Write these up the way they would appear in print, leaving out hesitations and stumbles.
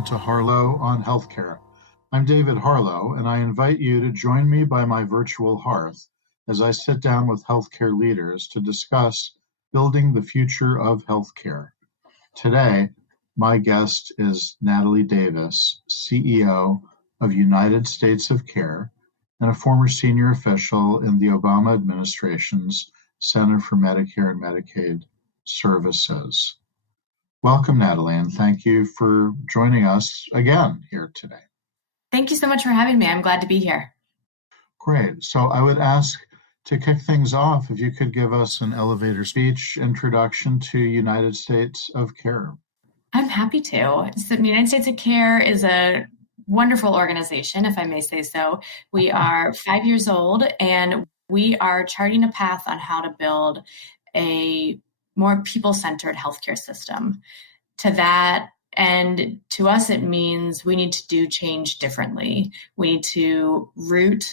welcome to Harlow on Healthcare. I'm David Harlow, and I invite you to join me by my virtual hearth as I sit down with healthcare leaders to discuss building the future of healthcare. Today, my guest is Natalie Davis, CEO of United States of Care and a former senior official in the Obama administration's Center for Medicare and Medicaid Services. Welcome, Natalie, and thank you for joining us again here today. Thank you so much for having me. I'm glad to be here. Great. So I would ask to kick things off if you could give us an elevator speech introduction to United States of Care. I'm happy to. So the United States of Care is a wonderful organization, if I may say so. We are 5 years old, and we are charting a path on how to build a more people-centered healthcare system. To that end, to us, it means we need to do change differently. We need to root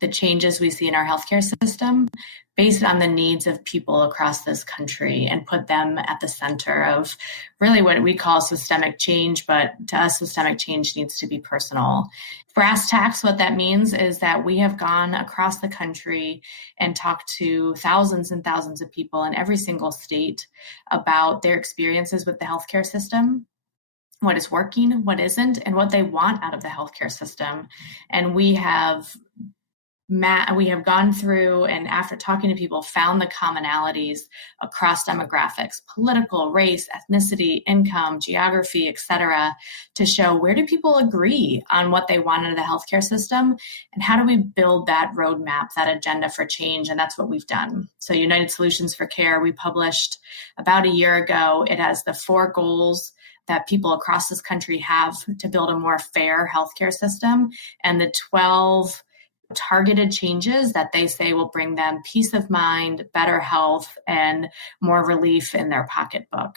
the changes we see in our healthcare system based on the needs of people across this country and put them at the center of really what we call systemic change, but to us, systemic change needs to be personal. Brass tacks, what that means is that we have gone across the country and talked to thousands and thousands of people in every single state about their experiences with the healthcare system, what is working, what isn't, and what they want out of the healthcare system. And we have gone through, and after talking to people, found the commonalities across demographics, political, race, ethnicity, income, geography, et cetera, to show where do people agree on what they want out of the healthcare system, and how do we build that roadmap, that agenda for change, and that's what we've done. So United Solutions for Care, we published about a year ago. It has the 4 goals that people across this country have to build a more fair healthcare system, and the 12 targeted changes that they say will bring them peace of mind, better health, and more relief in their pocketbook.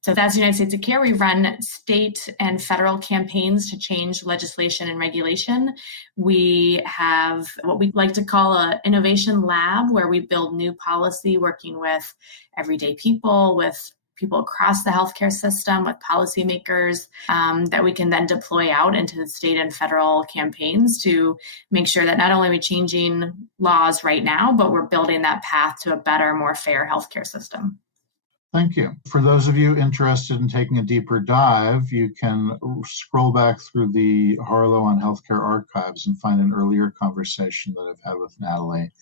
So that's United States of Care. We run state and federal campaigns to change legislation and regulation. We have what we like to call an innovation lab, where we build new policy working with everyday people, with people across the healthcare system, with policymakers, that we can then deploy out into the state and federal campaigns to make sure that not only are we changing laws right now, but we're building that path to a better, more fair healthcare system. Thank you. For those of you interested in taking a deeper dive, you can scroll back through the Harlow on Healthcare archives and find an earlier conversation that I've had with Natalie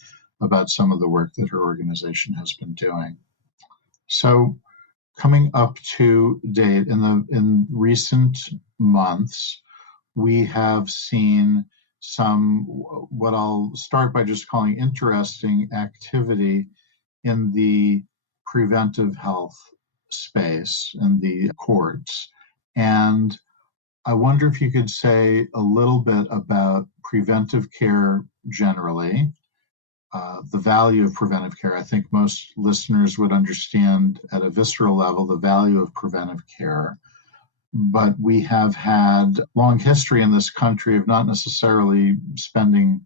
about some of the work that her organization has been doing. So, coming up to date, in recent months, we have seen some, what I'll start by just calling interesting activity in the preventive health space in the courts. And I wonder if you could say a little bit about preventive care generally, the value of preventive care. I think most listeners would understand at a visceral level the value of preventive care, but we have had long history in this country of not necessarily spending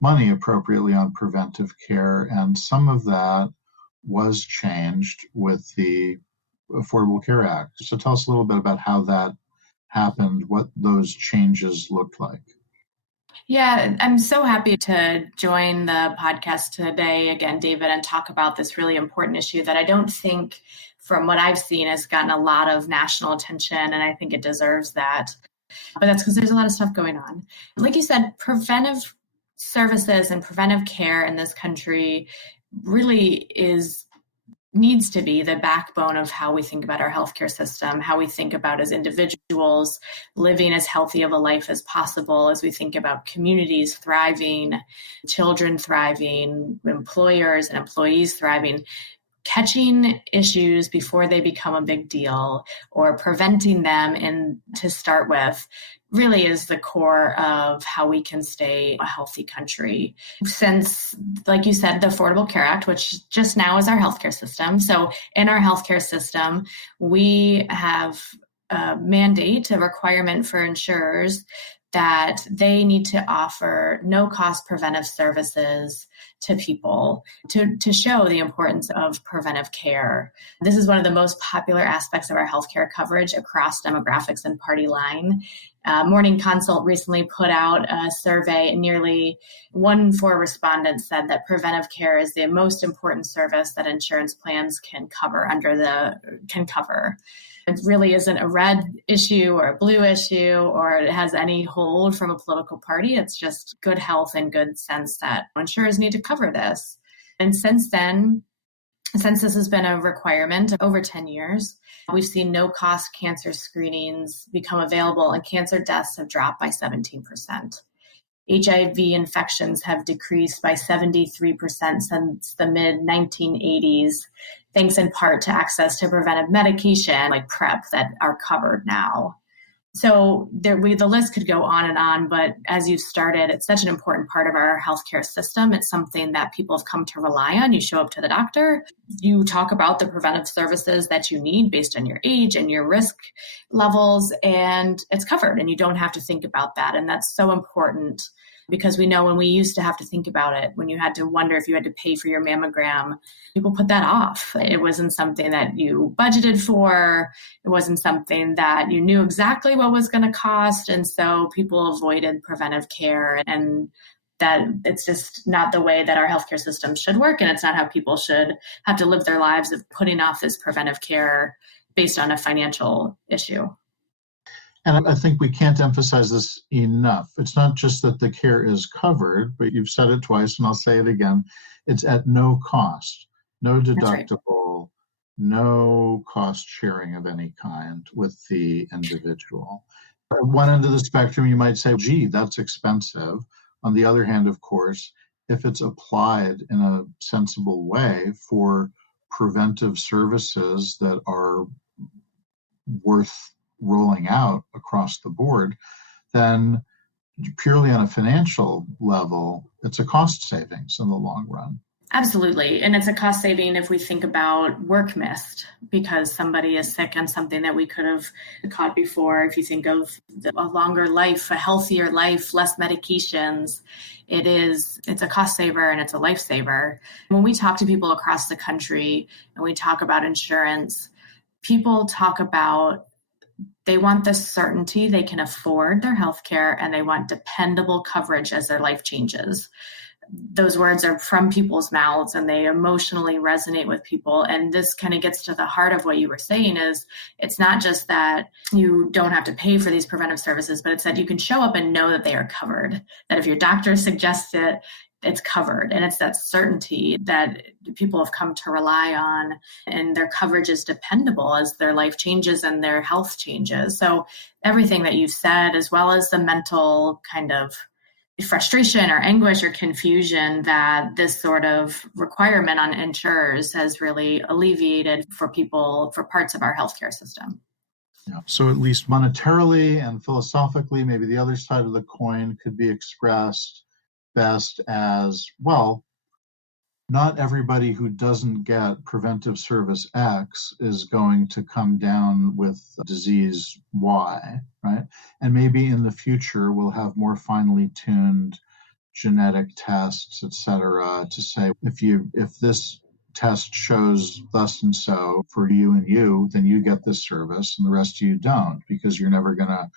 money appropriately on preventive care, and some of that was changed with the Affordable Care Act. So tell us a little bit about how that happened, what those changes looked like. Yeah, I'm so happy to join the podcast today again, David, and talk about this really important issue that I don't think, from what I've seen, has gotten a lot of national attention, and I think it deserves that. But that's because there's a lot of stuff going on. Like you said, preventive services and preventive care in this country really needs to be the backbone of how we think about our healthcare system, how we think about as individuals living as healthy of a life as possible, as we think about communities thriving, children thriving, employers and employees thriving. Catching issues before they become a big deal or preventing them to start with really is the core of how we can stay a healthy country. Since, like you said, the Affordable Care Act, which just now is our healthcare system. So in our healthcare system, we have a mandate, a requirement for insurers that they need to offer no-cost preventive services to people to show the importance of preventive care. This is one of the most popular aspects of our healthcare coverage across demographics and party line. Morning Consult recently put out a survey, and nearly 1 in 4 respondents said that preventive care is the most important service that insurance plans can cover. It really isn't a red issue or a blue issue, or it has any hold from a political party. It's just good health and good sense that insurers need to cover this. And since this has been a requirement over 10 years, we've seen no-cost cancer screenings become available, and cancer deaths have dropped by 17%. HIV infections have decreased by 73% since the mid-1980s, thanks in part to access to preventive medication like PrEP that are covered now. So the list could go on, but as you started, it's such an important part of our healthcare system. It's something that people have come to rely on. You show up to the doctor, you talk about the preventive services that you need based on your age and your risk levels, and it's covered, and you don't have to think about that. And that's so important, because we know when we used to have to think about it, when you had to wonder if you had to pay for your mammogram, people put that off. It wasn't something that you budgeted for. It wasn't something that you knew exactly what was going to cost. And so people avoided preventive care, and that it's just not the way that our healthcare system should work. And it's not how people should have to live their lives of putting off this preventive care based on a financial issue. And I think we can't emphasize this enough. It's not just that the care is covered, but you've said it twice, and I'll say it again. It's at no cost, no deductible, right, no cost sharing of any kind with the individual. At one end of the spectrum, you might say, gee, that's expensive. On the other hand, of course, if it's applied in a sensible way for preventive services that are worth rolling out across the board, then purely on a financial level, it's a cost savings in the long run. Absolutely. And it's a cost saving if we think about work missed because somebody is sick on something that we could have caught before. If you think of a longer life, a healthier life, less medications, it's a cost saver and it's a lifesaver. When we talk to people across the country and we talk about insurance, people talk about they want the certainty they can afford their health care, and they want dependable coverage as their life changes. Those words are from people's mouths and they emotionally resonate with people. And this kind of gets to the heart of what you were saying is it's not just that you don't have to pay for these preventive services, but it's that you can show up and know that they are covered, that if your doctor suggests it, it's covered. And it's that certainty that people have come to rely on, and their coverage is dependable as their life changes and their health changes. So everything that you've said, as well as the mental kind of frustration or anguish or confusion that this sort of requirement on insurers has really alleviated for people, for parts of our healthcare system. Yeah. So at least monetarily and philosophically, maybe the other side of the coin could be expressed best as, well, not everybody who doesn't get preventive service X is going to come down with disease Y, right? And maybe in the future, we'll have more finely tuned genetic tests, et cetera, to say, if this test shows thus and so for you and you, then you get this service and the rest of you don't, because you're never going to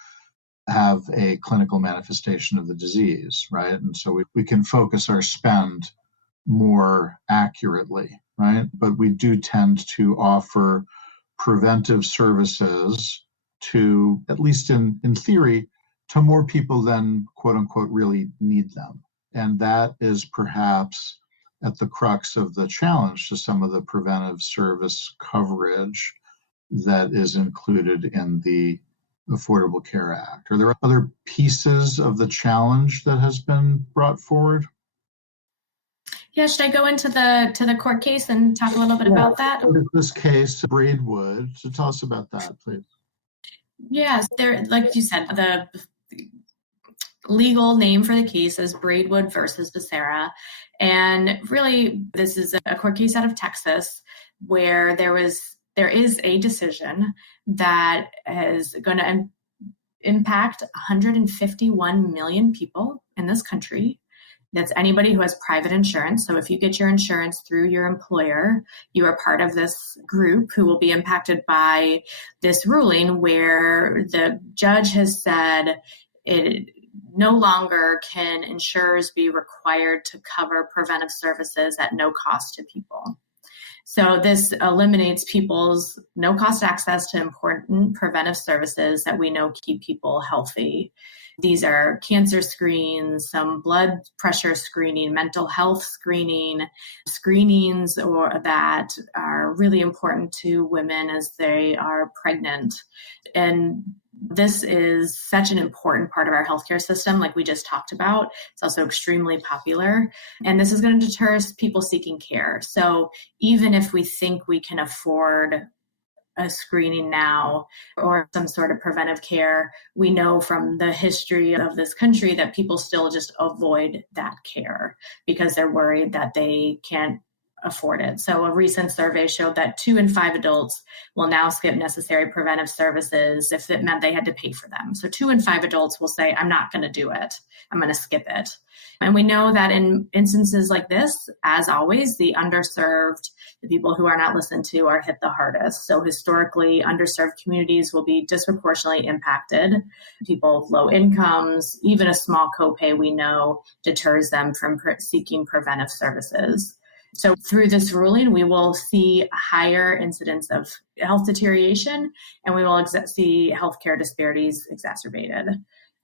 have a clinical manifestation of the disease, right? And so we can focus our spend more accurately, right? But we do tend to offer preventive services to, at least in theory, to more people than quote unquote really need them. And that is perhaps at the crux of the challenge to some of the preventive service coverage that is included in the Affordable Care Act. Are there other pieces of the challenge that has been brought forward? Yeah, should I go into the court case and talk a little bit about that? This case, Braidwood. So tell us about that, please. Yes, there, like you said, the legal name for the case is Braidwood versus Becerra. And really, this is a court case out of Texas where there is a decision that is going to impact 151 million people in this country. That's anybody who has private insurance. So if you get your insurance through your employer, you are part of this group who will be impacted by this ruling where the judge has said it no longer can insurers be required to cover preventive services at no cost to people. So this eliminates people's no-cost access to important preventive services that we know keep people healthy. These are cancer screens, some blood pressure screening, mental health screenings or that are really important to women as they are pregnant. And this is such an important part of our healthcare system, like we just talked about. It's also extremely popular. And this is going to deter people seeking care. So even if we think we can afford a screening now or some sort of preventive care, we know from the history of this country that people still just avoid that care because they're worried that they can't afford it. So a recent survey showed that 2 in 5 adults will now skip necessary preventive services if it meant they had to pay for them. So 2 in 5 adults will say, I'm not going to do it. I'm going to skip it. And we know that in instances like this, as always, the underserved, the people who are not listened to are hit the hardest. So historically, underserved communities will be disproportionately impacted. People with low incomes, even a small copay we know deters them from seeking preventive services. So through this ruling, we will see higher incidence of health deterioration, and we will see healthcare disparities exacerbated.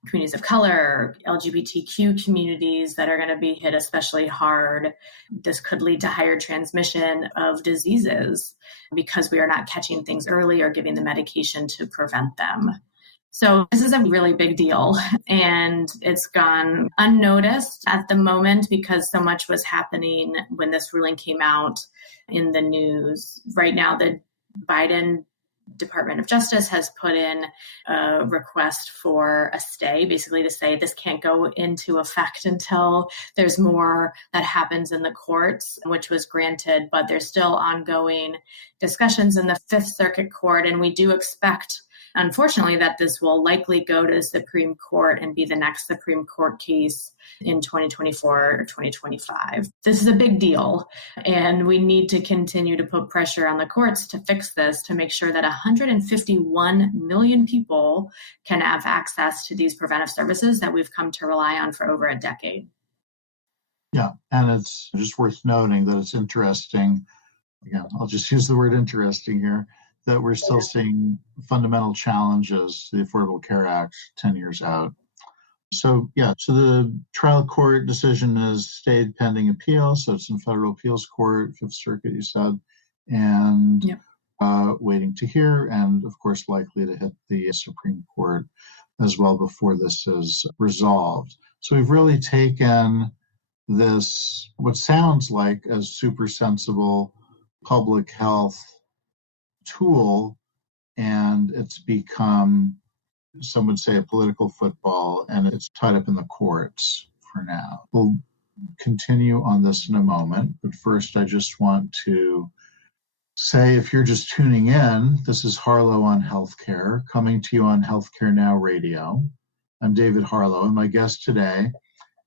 Communities of color, LGBTQ communities that are going to be hit especially hard. This could lead to higher transmission of diseases because we are not catching things early or giving the medication to prevent them. So this is a really big deal, and it's gone unnoticed at the moment because so much was happening when this ruling came out in the news. Right now, the Biden Department of Justice has put in a request for a stay, basically to say this can't go into effect until there's more that happens in the courts, which was granted, but there's still ongoing discussions in the Fifth Circuit Court, and we do expect, unfortunately, that this will likely go to the Supreme Court and be the next Supreme Court case in 2024 or 2025. This is a big deal, and we need to continue to put pressure on the courts to fix this, to make sure that 151 million people can have access to these preventive services that we've come to rely on for over a decade. Yeah, and it's just worth noting that it's interesting, again, I'll just use the word interesting here, that we're still seeing fundamental challenges to the Affordable Care Act 10 years out. So the trial court decision is stayed pending appeal. So it's in federal appeals court, Fifth Circuit, you said, and waiting to hear, and of course likely to hit the Supreme Court as well before this is resolved. So we've really taken this, what sounds like a super sensible public health tool, and it's become, some would say, a political football, and it's tied up in the courts for now. We'll continue on this in a moment, but first I just want to say, if you're just tuning in, this is Harlow on Healthcare, coming to you on Healthcare Now Radio. I'm David Harlow, and my guest today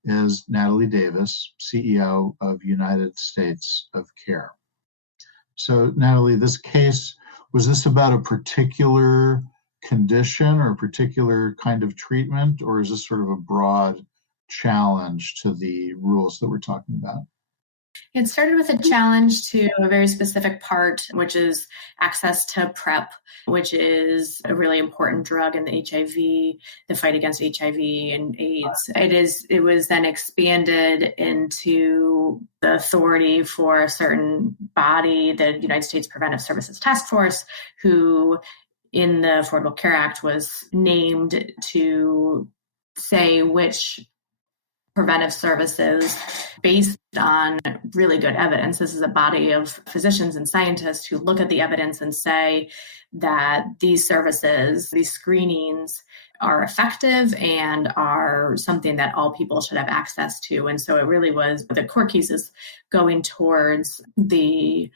is Natalie Davis, CEO of United States of Care. So Natalie, this case, was this about a particular condition or a particular kind of treatment, or is this sort of a broad challenge to the rules that we're talking about? It started with a challenge to a very specific part, which is access to PrEP, which is a really important drug in the HIV, the fight against HIV and AIDS. It was then expanded into the authority for a certain body, the United States Preventive Services Task Force, who in the Affordable Care Act was named to say which preventive services based on really good evidence. This is a body of physicians and scientists who look at the evidence and say that these services, these screenings, are effective and are something that all people should have access to. And so it really was the court cases going towards the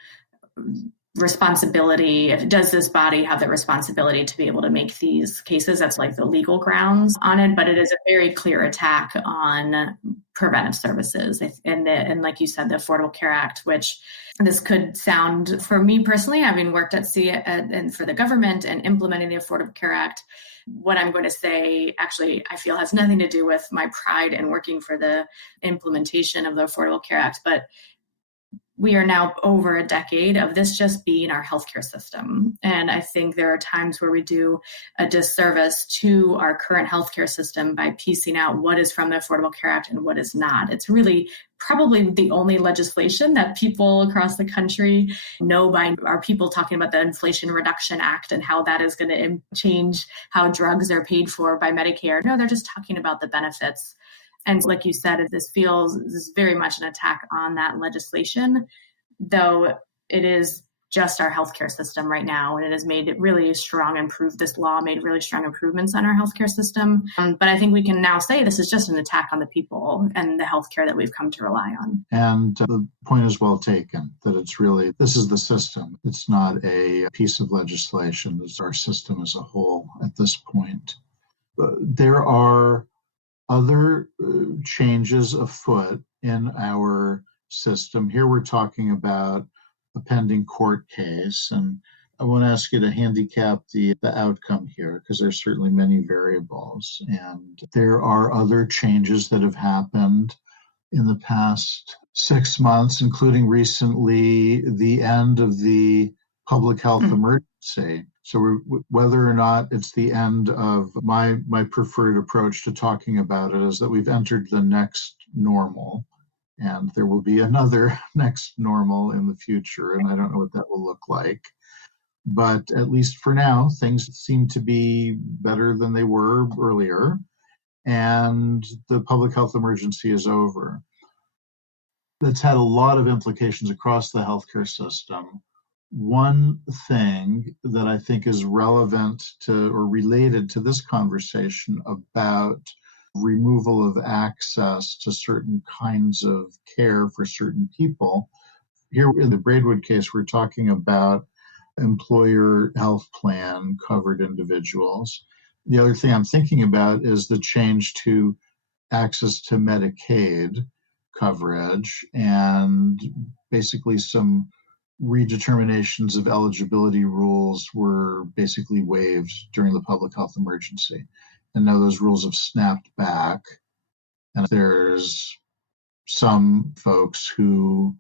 responsibility. Does this body have the responsibility to be able to make these cases? That's like the legal grounds on it, but it is a very clear attack on preventive services. And like you said, the Affordable Care Act, which this could sound, for me personally, having worked at and for the government and implementing the Affordable Care Act, what I'm going to say actually I feel has nothing to do with my pride in working for the implementation of the Affordable Care Act, but we are now over a decade of this just being our healthcare system. And I think there are times where we do a disservice to our current healthcare system by piecing out what is from the Affordable Care Act and what is not. It's really probably the only legislation that people across the country know by are people talking about the Inflation Reduction Act and how that is going to change how drugs are paid for by Medicare. No, they're just talking about the benefits. And like you said, this is very much an attack on that legislation, though it is just our healthcare system right now. And it has made it really strong this law made really strong improvements on our healthcare system. But I think we can now say this is just an attack on the people and the healthcare that we've come to rely on. And the point is well taken, that this is the system. It's not a piece of legislation. It's our system as a whole at this point. There are other changes afoot in our system. Here we're talking about a pending court case, and I want to ask you to handicap the outcome here, because there's certainly many variables. And there are other changes that have happened in the past 6 months, including recently the end of the public health emergency. So whether or not it's the end of my preferred approach to talking about it is that we've entered the next normal, and there will be another next normal in the future, and I don't know what that will look like. But at least for now, things seem to be better than they were earlier, and the public health emergency is over. That's had a lot of implications across the healthcare system. One thing that I think is relevant to or related to this conversation about removal of access to certain kinds of care for certain people. Here in the Braidwood case, we're talking about employer health plan covered individuals. The other thing I'm thinking about is the change to access to Medicaid coverage and basically some redeterminations of eligibility rules were basically waived during the public health emergency. And now those rules have snapped back. And there's some folks who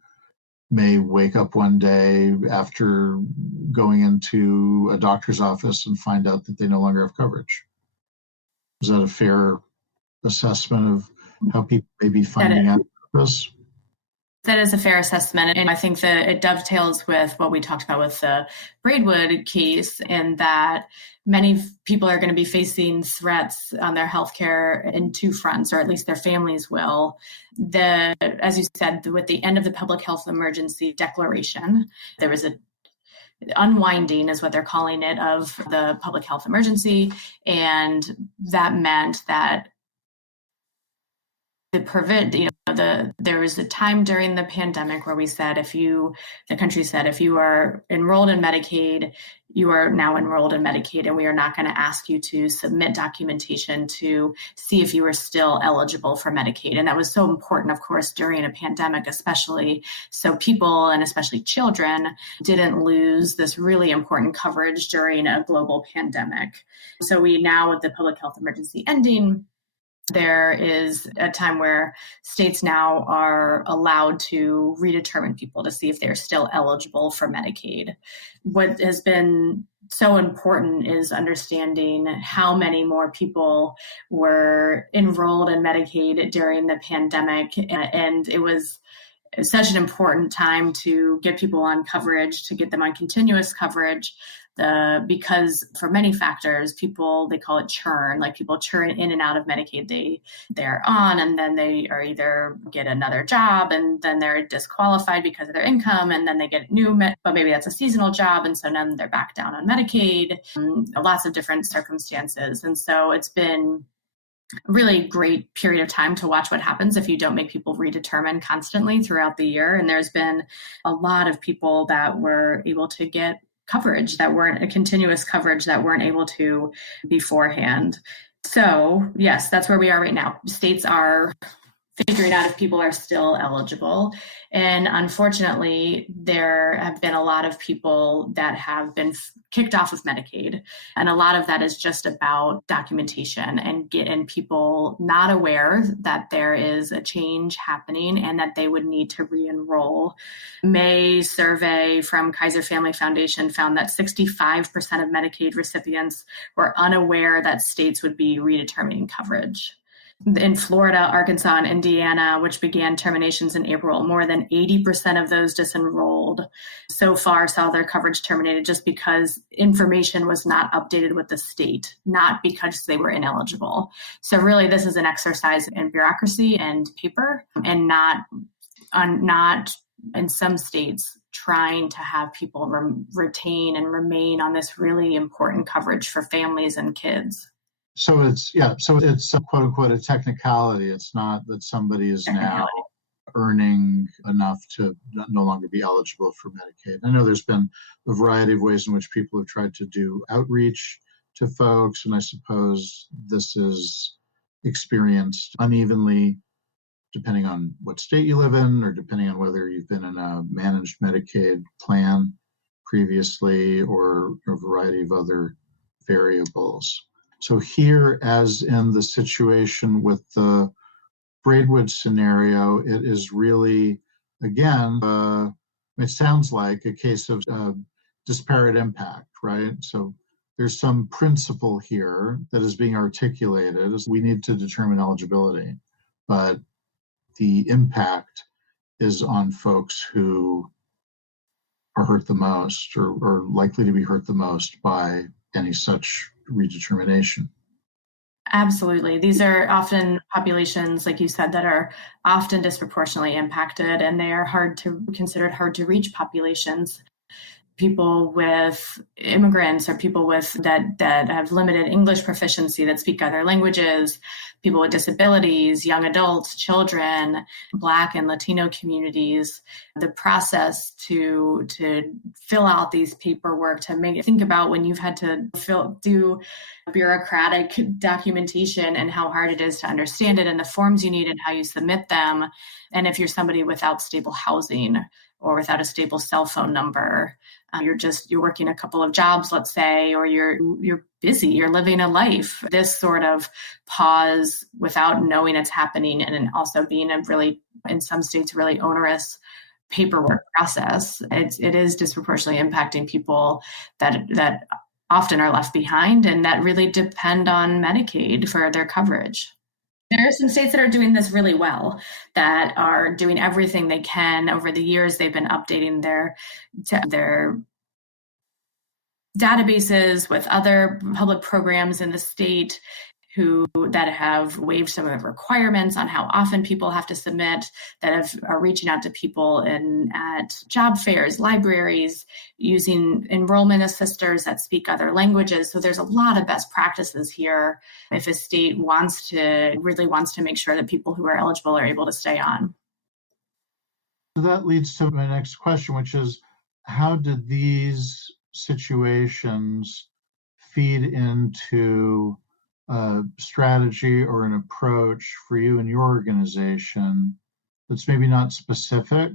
may wake up one day after going into a doctor's office and find out that they no longer have coverage. Is that a fair assessment of how people may be finding out this? That is a fair assessment. And I think that it dovetails with what we talked about with the Braidwood case, in that many people are going to be facing threats on their healthcare in two fronts, or at least their families will. As you said, with the end of the public health emergency declaration, there was a unwinding, is what they're calling it, of the public health emergency. And that meant that there was a time during the pandemic where we said, the country said, if you are enrolled in Medicaid, you are now enrolled in Medicaid, and we are not going to ask you to submit documentation to see if you are still eligible for Medicaid. And that was so important, of course, during a pandemic, especially so people, and especially children, didn't lose this really important coverage during a global pandemic. So we now, with the public health emergency ending, there is a time where states now are allowed to redetermine people to see if they're still eligible for Medicaid. What has been so important is understanding how many more people were enrolled in Medicaid during the pandemic. And it was such an important time to get people on coverage, to get them on continuous coverage. Because for many factors, they call it churn, like people churn in and out of Medicaid they're on, and then they are either get another job and then they're disqualified because of their income, and then they get but maybe that's a seasonal job, and so then they're back down on Medicaid, lots of different circumstances. And so it's been really great period of time to watch what happens if you don't make people redetermine constantly throughout the year. And there's been a lot of people that were able to get coverage that weren't a continuous coverage that weren't able to beforehand. So yes, that's where we are right now. States are figuring out if people are still eligible. And unfortunately, there have been a lot of people that have been kicked off of Medicaid. And a lot of that is just about documentation and people not aware that there is a change happening and that they would need to re-enroll. May survey from Kaiser Family Foundation found that 65% of Medicaid recipients were unaware that states would be redetermining coverage. In Florida, Arkansas, and Indiana, which began terminations in April, more than 80% of those disenrolled so far saw their coverage terminated just because information was not updated with the state, not because they were ineligible. So really, this is an exercise in bureaucracy and paper, and not in some states trying to have people retain and remain on this really important coverage for families and kids. So it's a quote unquote a technicality. It's not that somebody is now earning enough to no longer be eligible for Medicaid. I know there's been a variety of ways in which people have tried to do outreach to folks, and I suppose this is experienced unevenly depending on what state you live in or depending on whether you've been in a managed Medicaid plan previously or a variety of other variables. So here, as in the situation with the Braidwood scenario, it is really, again, it sounds like a case of disparate impact, right? So there's some principle here that is being articulated as we need to determine eligibility, but the impact is on folks who are hurt the most or likely to be hurt the most by any such redetermination. Absolutely. These are often populations, like you said, that are often disproportionately impacted, and they are considered hard to reach populations. People with immigrants or people with that have limited English proficiency that speak other languages, people with disabilities, young adults, children, Black and Latino communities. The process to fill out these paperwork, think about when you've had to do bureaucratic documentation and how hard it is to understand it and the forms you need and how you submit them. And if you're somebody without stable housing or without a stable cell phone number, you're working a couple of jobs, let's say, or you're busy, you're living a life. This sort of pause without knowing it's happening, and also being in some states, really onerous paperwork process. It is disproportionately impacting people that often are left behind and that really depend on Medicaid for their coverage. There are some states that are doing this really well, that are doing everything they can. Over the years, they've been updating their databases with other public programs in the state that have waived some of the requirements on how often people have to submit, that are reaching out to people at job fairs, libraries, using enrollment assisters that speak other languages. So there's a lot of best practices here if a state really wants to make sure that people who are eligible are able to stay on. So that leads to my next question, which is, how did these situations feed into a strategy or an approach for you and your organization that's maybe not specific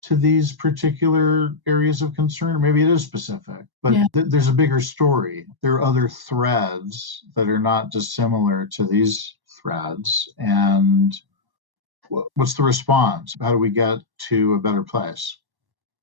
to these particular areas of concern? Or maybe it is specific, but there's a bigger story. There are other threads that are not dissimilar to these threads. And what's the response? How do we get to a better place?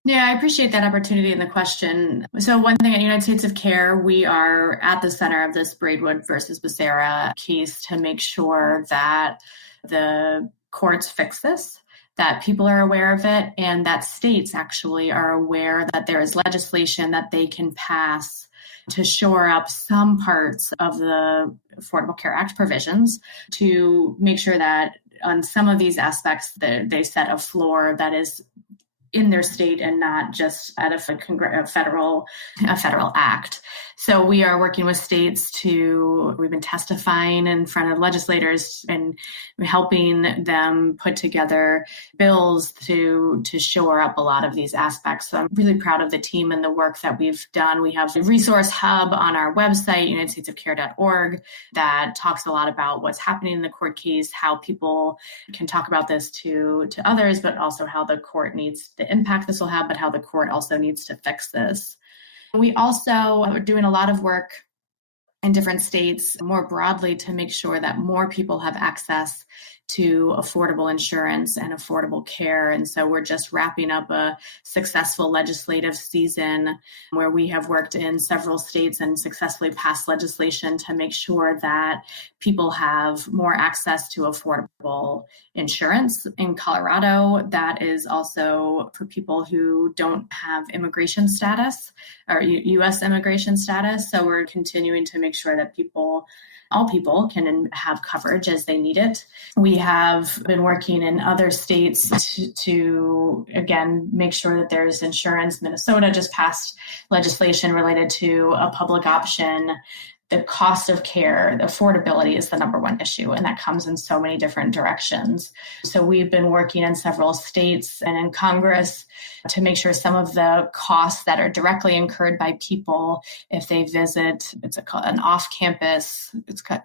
Yeah, I appreciate that opportunity and the question. So one thing at United States of Care, we are at the center of this Braidwood versus Becerra case to make sure that the courts fix this, that people are aware of it, and that states actually are aware that there is legislation that they can pass to shore up some parts of the Affordable Care Act provisions to make sure that on some of these aspects they set a floor that is in their state and not just at a federal act. So we are working with states we've been testifying in front of legislators and helping them put together bills to shore up a lot of these aspects. So I'm really proud of the team and the work that we've done. We have a resource hub on our website, unitedstatesofcare.org, that talks a lot about what's happening in the court case, how people can talk about this to others, but also how the court needs the impact this will have, but how the court also needs to fix this. We also are doing a lot of work in different states more broadly to make sure that more people have access to affordable insurance and affordable care. And so we're just wrapping up a successful legislative season where we have worked in several states and successfully passed legislation to make sure that people have more access to affordable insurance. In Colorado, that is also for people who don't have immigration status or U.S. immigration status. So we're continuing to make sure that all people can have coverage as they need it. We have been working in other states to again, make sure that there's insurance. Minnesota just passed legislation related to a public option. The cost of care, the affordability is the number one issue, and that comes in so many different directions. So we've been working in several states and in Congress to make sure some of the costs that are directly incurred by people if they visit, an off-campus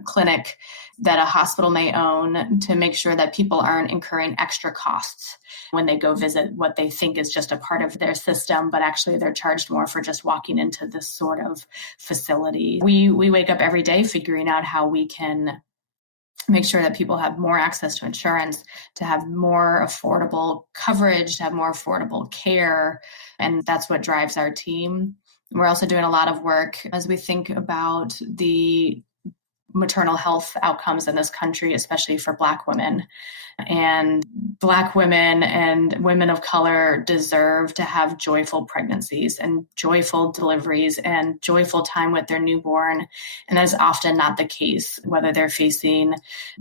clinic that a hospital may own, to make sure that people aren't incurring extra costs when they go visit what they think is just a part of their system, but actually they're charged more for just walking into this sort of facility. We wake up every day figuring out how we can make sure that people have more access to insurance, to have more affordable coverage, to have more affordable care. And that's what drives our team. We're also doing a lot of work as we think about the maternal health outcomes in this country, especially for Black women. And Black women and women of color deserve to have joyful pregnancies and joyful deliveries and joyful time with their newborn. And that is often not the case, whether they're facing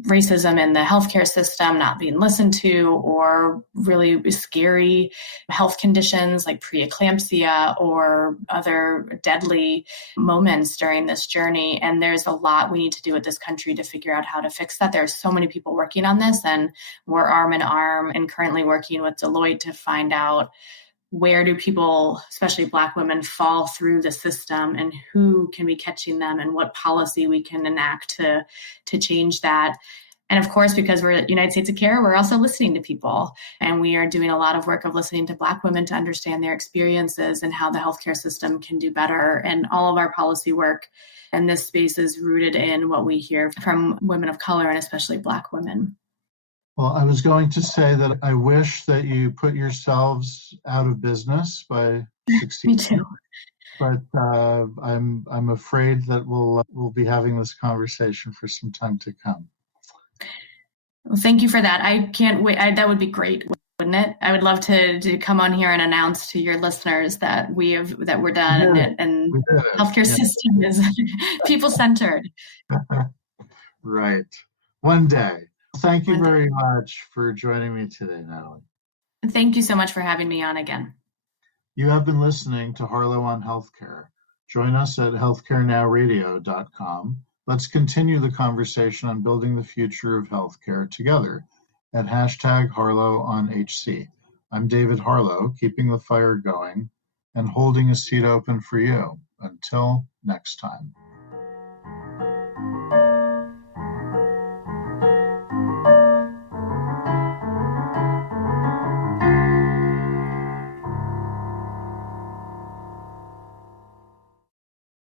racism in the healthcare system, not being listened to, or really scary health conditions like preeclampsia or other deadly moments during this journey. And there's a lot we need to do with this country to figure out how to fix that. There are so many people working on this, and we're arm in arm and currently working with Deloitte to find out where do people, especially Black women, fall through the system and who can be catching them and what policy we can enact to change that. And of course, because we're at United States of Care, we're also listening to people. And we are doing a lot of work of listening to Black women to understand their experiences and how the healthcare system can do better. And all of our policy work in this space is rooted in what we hear from women of color and especially Black women. Well, I was going to say that I wish that you put yourselves out of business by succeeding. Me too. But I'm afraid that we'll be having this conversation for some time to come. Well, thank you for that. I can't wait. That would be great, wouldn't it? I would love to come on here and announce to your listeners that we're done and the healthcare system is people-centered. Right. One day. Thank you very much for joining me today, Natalie. Thank you so much for having me on again. You have been listening to Harlow on Healthcare. Join us at healthcarenowradio.com. Let's continue the conversation on building the future of healthcare together at #HarlowOnHC. I'm David Harlow, keeping the fire going and holding a seat open for you. Until next time.